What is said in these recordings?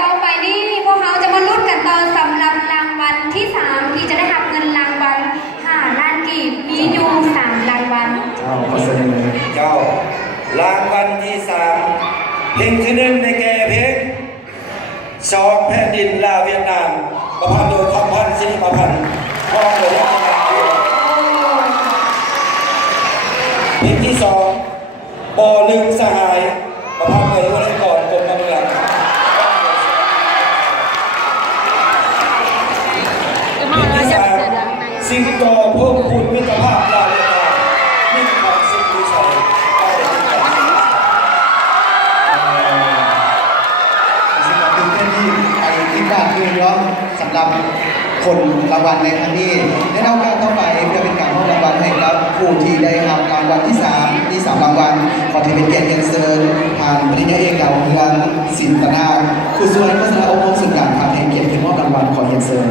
ต่อไปนี่พวกเขาจะมาลุ้นกันต่อสำหรับรางวัลที่3ที่จะได้รับเงินรางวัล5 ล้านกีบมีอยู่3 รางวัลขอเสนอเจ้ารางวัลที่3เพลงที่1ในแก่เพลงสองแผ่นดินลาวเวียดนามประพันธ์โดยคำพันธ์ศิลปพันธ์พ่อโดยรัตนาเพลงที่2บ่อลึงสหายประพันธ์โดยวรกรกรมเมืองเพลงที่3สิงโตเพิ่มพูนมิตรภาพลาวเวียดนามมิตรของสิ่งวิสัยการคือร้องสำหรับคนรางวัลในครั้งนี้ในรอบการต่อไปเพื่อเป็นการมอบรางวัลให้กับผู้ที่ได้รับรางวัลที่3รางวัลขอถือเป็นเกียรติเรียนเชิญผ่านปริญญาเอกดาวเรืองศิลปนาครูสวยพัฒนาอบรมสื่อการครับให้เกียรติขึ้นมอบรางวัลขอเรียนเชิญ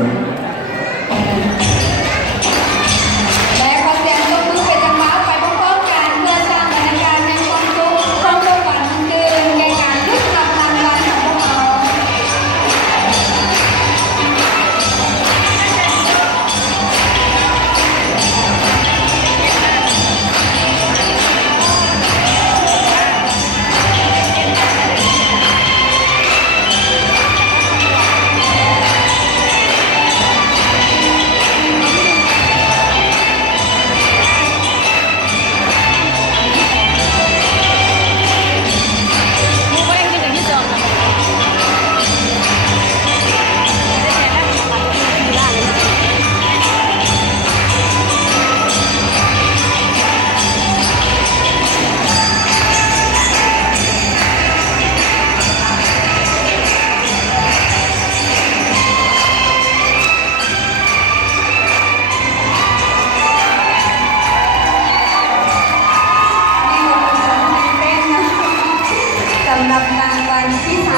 สำหรับรางวัลที่3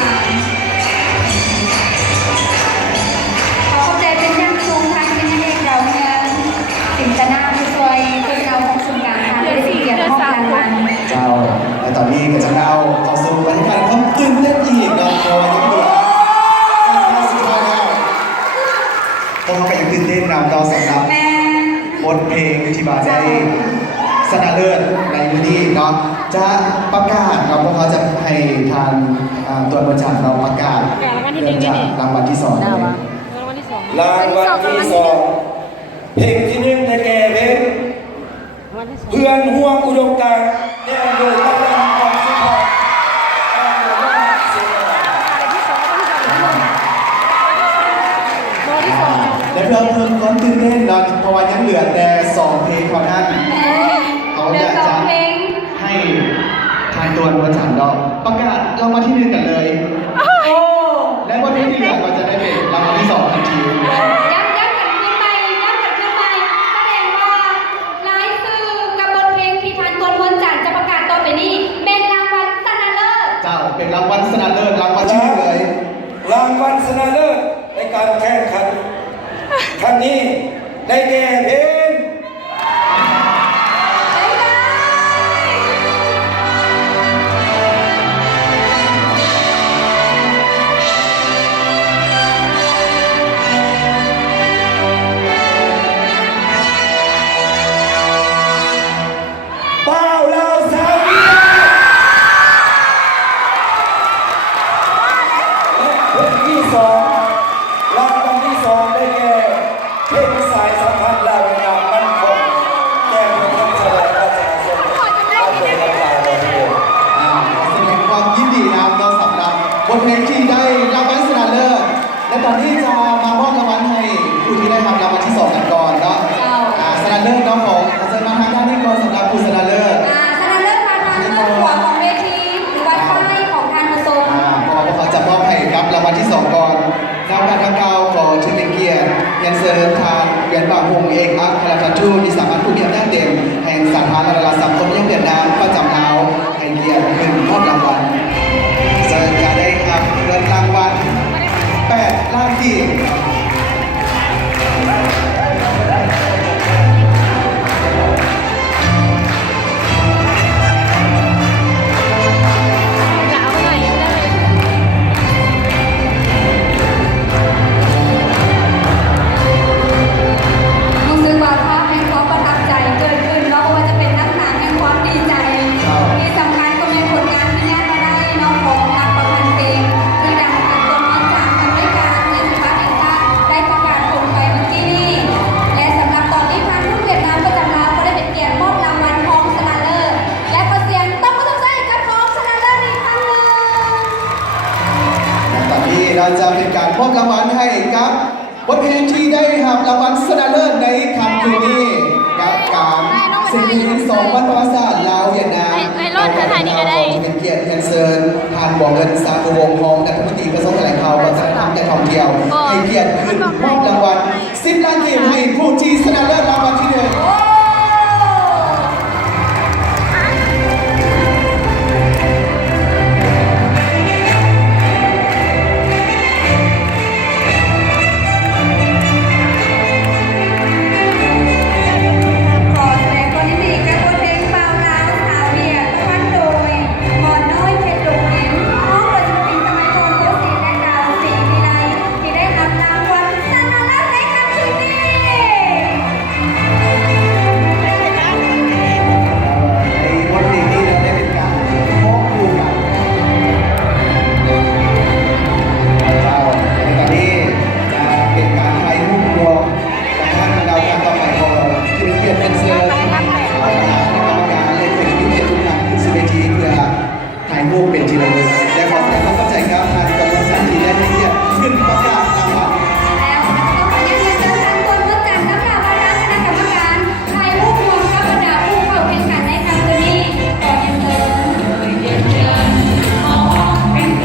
ขอขอบใจเป็นอย่างสูงทางเป็นเอกเราเงินสินตนาผู้ช่วยคุณเราของศูนย์การค้าได้เกียรติมอบรางวัลเจ้าและตอนนี้ก็จะเล่าต่อสู่บรรยากาศความตื่นเต้นอีกนะพอยังเหลือสุดท้ายแล้วต้องเข้าไปยังตื่นเต้นนำต่อสำหรับบทเพลงที่บาได้ชนะเลิศในวันนี้เนาะจะประกาศเราพวกเขาจะให้ทางตัวบริษัทเราประกาศเริ่มจากรางวัลที่2รางวัลที่2เพลงที่1ในแก่เพลงเพื่อนห่วงอุดมการณ์แน่โดยตั้งใจความสุขและเพื่อเพิ่มความตื่นเต้นเนาะเพราะว่ายังเหลือแต่2เพลงเท่านั้นเขาอยากจะให้ทางตัวบริษัทเราประกาศรางวัลที่1กันเลยและวันนี้ที่เหลือก็จะได้เป็นรางวัลที่2ทันทีย้ำกันขึ้นไปแสดงว่าลายสื่อกับบทเพลงที่ทางตัวบริษัทจะประกาศต่อไปนี้เป็นรางวัลชนะเลิศเจ้าเป็นรางวัลชนะเลิศรางวัลที่1เลยรางวัลชนะเลิศในการแข่งขันครั้งนี้ได้แก่เพลงรางวัลที่2ได้แก่เพลงสายสัมพันธ์ลาวเวียดนามมั่นคงแก่เพื่อนชาวบ้านประชาชนเอาไปทำลายเลยทีเดียวแสดงความยินดีนะครับเราสำหรับบทเพลงที่ได้รางวัลชนะเลิศและตอนนี้จะมามอบรางวัลให้ผู้ที่ได้รับรางวัลที่2กันก่อนเนาะชนะเลิศน้องของอาจารย์มาทางด้านนี้ก่อนสำหรับผู้ชนะเลิศชนะเลิศมาทางเลิศหัวของเวทีหรือว่าป้ายของทางผู้ชมพอเขาจะมอบให้รับรางวัลที่2ก่อนนำการทางเก่าขอถือเป็นเกียรติยันเสริญทางเวียนบางวงเอกอัครราชทูตที่สามารถผู้มีอำนาจเต็มแห่งสาธารณรัฐสังคมยังเวียดนามประจำลาวให้เกียรติขึ้นมอบรางวัลจะได้รับเงินรางวัล8 ล้านกีบ เราจะเป็นการมอบรางวัลให้กับบทเพลงที่ได้รับรางวัลชนะเลิศในค่ำคืนนี้กับการเสียงเพลง2วันประวัติศาสตร์ลาวเวียดนามจะเป็นเกียรติเรียนเชิญทางบ่อเงินสาธุวงศ์ของนักธุรกิจกระทรวงการคลังวัฒนธรรมและท่องเที่ยวให้เกียรติขึ้นม